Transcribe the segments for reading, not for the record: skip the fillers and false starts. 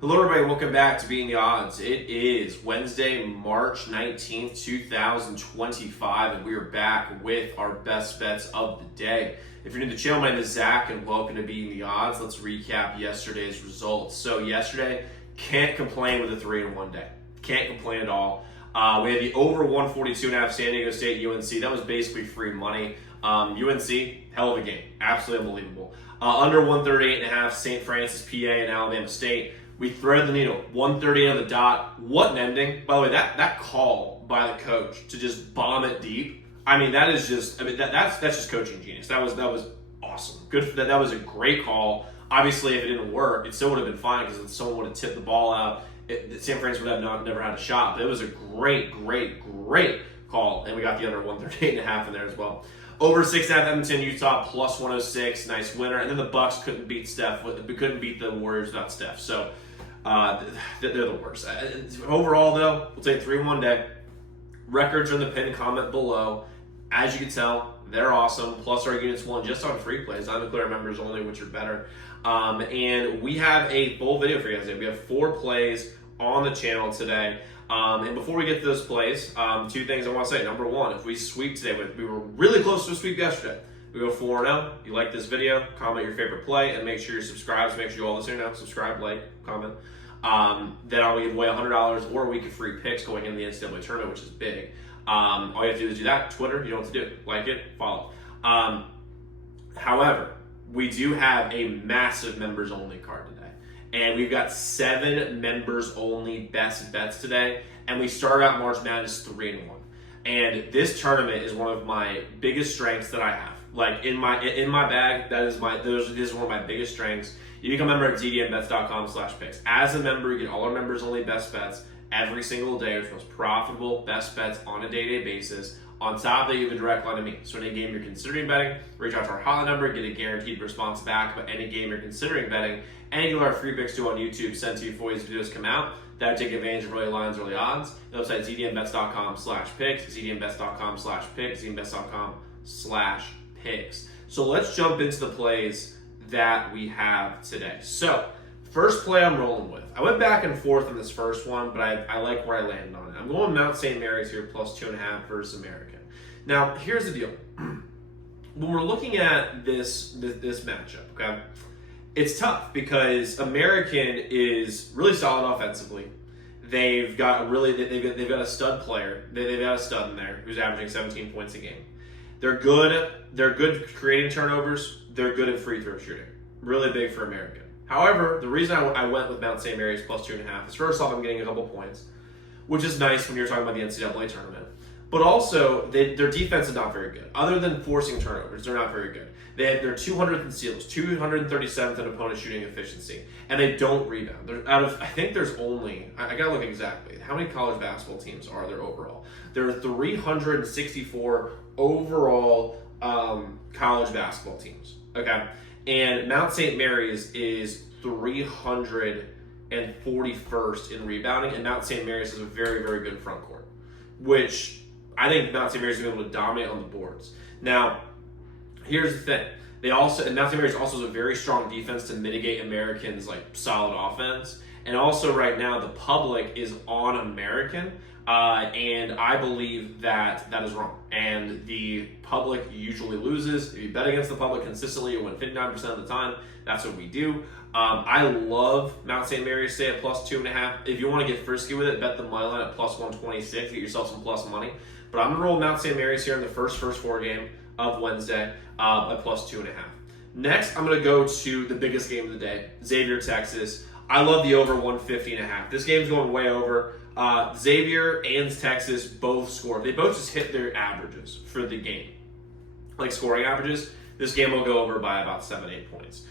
Hello everybody, welcome back to Beating the Odds. It is Wednesday, March 19th, 2025, and we are back with our best bets of the day. If you're new to the channel, my name is Zach, and welcome to Beating the Odds. Let's recap yesterday's results. So yesterday, can't complain with a 3-1 day. Can't complain at all. We had the over 142.5 San Diego State UNC. That was basically free money. UNC, hell of a game. Absolutely unbelievable. Under 138.5 St. Francis, PA, and Alabama State. We threaded the needle, 138 on the dot. What an ending. By the way, that call by the coach to just bomb it deep, I mean, that is just, that's just coaching genius. That was awesome. Good. That was a great call. Obviously, if it didn't work, it still would have been fine because someone would have tipped the ball out. San Francisco would have never had a shot. But it was a great call. And we got the under 138.5 in there as well. Over 6.5 Edmonton, Utah, plus 106. Nice winner. And then the Bucks couldn't beat the Warriors without Steph. So, they're the worst. Overall, though, we'll take 3-1 day. Records are in the pinned comment below. As you can tell, they're awesome. Plus, our units won just on free plays, unclear members only, which are better. And we have a full video for you guys today. We have 4 plays on the channel today. And before we get to those plays, 2 things I want to say. Number 1, if we sweep today, we were really close to a sweep yesterday. We go 4-0. You like this video, comment your favorite play, and make sure you're subscribed. So make sure you all listen now. Subscribe, like, comment. Then I'll give away $100 or a week of free picks going into the NCAA tournament, which is big. All you have to do is do that. Twitter, you know what to do. Like it, follow. However, we do have a massive members-only card today. And we've got 7 members-only best bets today. And we start out March Madness 3-1. And this tournament is one of my biggest strengths that I have. Like in my bag, this is one of my biggest strengths. You become a member at zdmbets.com/picks. As a member, you get all our members only best bets every single day, which most profitable best bets on a day-to-day basis. On top of that, you have a direct line to me. So any game you're considering betting, reach out to our hotline number, get a guaranteed response back about any game you're considering betting, and you get our free picks too on YouTube sent to you before these videos come out. That would take advantage of early lines, early odds. The website zdmbets.com/picks, zdmbets.com/picks, zdmbets.com/picks. So let's jump into the plays that we have today. So first play I'm rolling with. I went back and forth on this first one, but I like where I landed on it. I'm going Mount St. Mary's here, plus 2.5 versus American. Now, here's the deal. When we're looking at this matchup, okay, it's tough because American is really solid offensively. They've got a stud player. They've got a stud in there who's averaging 17 points a game. They're good. They're good creating turnovers. They're good at free throw shooting. Really big for American. However, the reason I went with Mount St. Mary's plus 2.5 is first off, I'm getting a couple points, which is nice when you're talking about the NCAA tournament. But also, their defense is not very good. Other than forcing turnovers, they're not very good. They're 200th in steals, 237th in opponent shooting efficiency, and they don't rebound. I think there's only, I gotta look exactly, how many college basketball teams are there overall? There are 364 overall college basketball teams, okay? And Mount St. Mary's is 341st in rebounding, and Mount St. Mary's has a very, very good front court, which I think Mount St. Mary's is going to be able to dominate on the boards. Now, here's the thing. Mount St. Mary's also has a very strong defense to mitigate Americans' solid offense. And also right now, the public is on American, and I believe that is wrong. And the public usually loses. If you bet against the public consistently, you win 59% of the time. That's what we do. I love Mount St. Mary's stay at plus 2.5. If you want to get frisky with it, bet the money line at plus 126. Get yourself some plus money. But I'm going to roll Mount St. Mary's here in the first 4 game of Wednesday at plus 2.5. Next, I'm going to go to the biggest game of the day, Xavier, Texas. I love the over 150.5. This game's going way over. Xavier and Texas both scored. They both just hit their averages for the game, like scoring averages. This game will go over by about 7-8 points,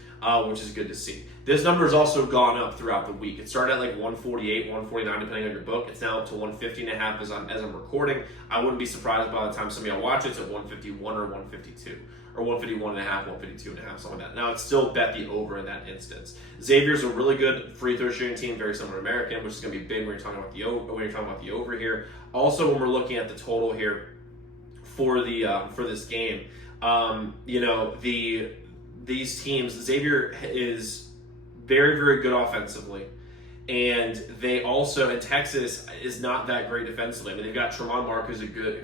which is good to see. This number has also gone up throughout the week. It started at 148, 149, depending on your book. It's now up to 150.5 as I'm recording. I wouldn't be surprised by the time some of y'all watch it. It's at 151 or 152. Or 151.5, 152.5, something like that. Now, it's still bet the over in that instance. Xavier's a really good free throw shooting team, very similar to American, which is going to be big when you're talking about the over here. Also, when we're looking at the total here for this game, these teams, Xavier is very, very good offensively. And they also, and Texas is not that great defensively. I mean, they've got Tremont Mark, who's a good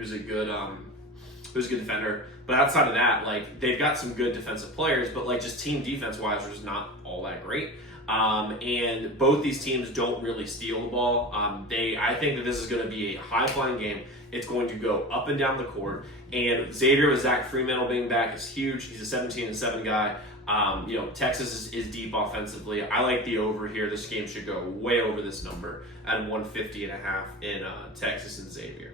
defender. But outside of that, like, they've got some good defensive players, but like just team defense wise, they're just not all that great. And both these teams don't really steal the ball. I think that this is going to be a high flying game. It's going to go up and down the court. And Xavier with Zach Freemantle being back is huge. He's a 17-7 guy. Texas is deep offensively. I like the over here. This game should go way over this number at 150.5 in Texas and Xavier.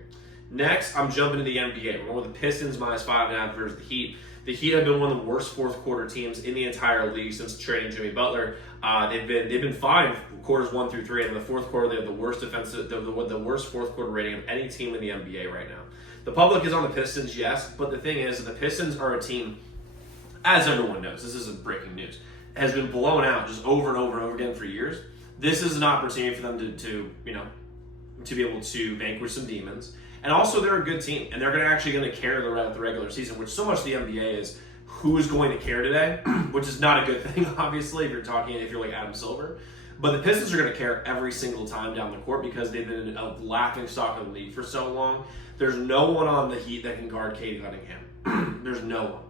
Next, I'm jumping to the NBA. We're going with the Pistons minus 5.5 versus the Heat. The Heat have been one of the worst fourth quarter teams in the entire league since trading Jimmy Butler. They've been fine quarters 1 through 3, and in the fourth quarter they have the worst the worst fourth quarter rating of any team in the NBA right now. The public is on the Pistons, yes, but the thing is, the Pistons are a team, as everyone knows, this isn't breaking news, has been blown out just over and over and over again for years. This is an opportunity for them to be able to vanquish some demons. And also, they're a good team, and they're actually going to carry the regular season, which so much of the NBA is who's going to care today, which is not a good thing, obviously, if you're like Adam Silver. But the Pistons are going to care every single time down the court because they've been a laughing stock of the league for so long. There's no one on the Heat that can guard Cade Cunningham. There's no one.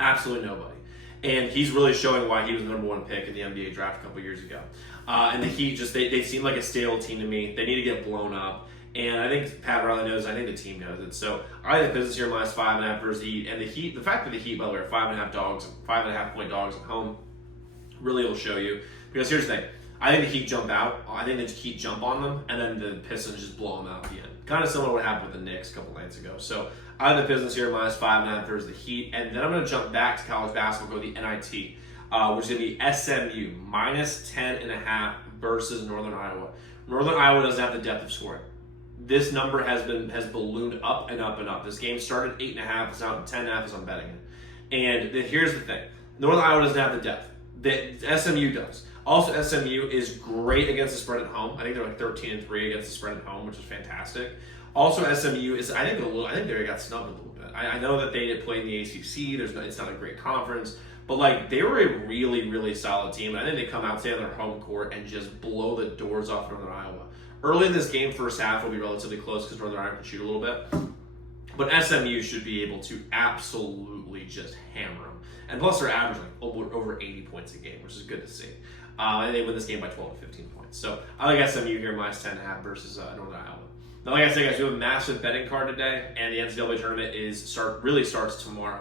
Absolutely nobody. And he's really showing why he was the number 1 pick in the NBA draft a couple years ago. And the Heat, they seem like a stale team to me. They need to get blown up. And I think Pat Riley knows. I think the team knows it. So I like the Pistons here minus 5.5 versus the Heat. And the Heat, the fact that the Heat, by the way, are 5.5 point dogs at home, really will show you. Because here's the thing: I think the Heat jump out. I think the Heat jump on them, and then the Pistons just blow them out at the end. Kind of similar to what happened with the Knicks a couple nights ago. So I like the Pistons here minus 5.5 versus the Heat. And then I'm going to jump back to college basketball, go to the NIT, which is going to be SMU minus 10.5 versus Northern Iowa. Northern Iowa doesn't have the depth of scoring. This number has ballooned up and up and up. This game started 8.5. It's now 10.5 as I'm betting it. And here's the thing: Northern Iowa doesn't have the depth that SMU does. Also, SMU is great against the spread at home. I think they're like 13-3 against the spread at home, which is fantastic. Also, SMU is I think they got snubbed a little bit. I know that they did play in the ACC. It's not a great conference, but like they were a really, really solid team. And I think they come out today on their home court and just blow the doors off Northern Iowa. Early in this game, first half will be relatively close because Northern Iowa can shoot a little bit. But SMU should be able to absolutely just hammer them. And plus, they're averaging over 80 points a game, which is good to see. And they win this game by 12 to 15 points. So I like SMU here minus 10.5 versus Northern Iowa. Now, like I said, guys, we have a massive betting card today, and the NCAA tournament really starts tomorrow.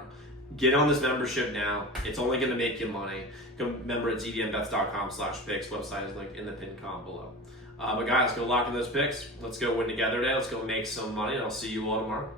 Get on this membership now. It's only going to make you money. Remember, it's ednbets.com/picks. Website is linked in the pinned comment below. But guys, go lock in those picks. Let's go win together today. Let's go make some money, and I'll see you all tomorrow.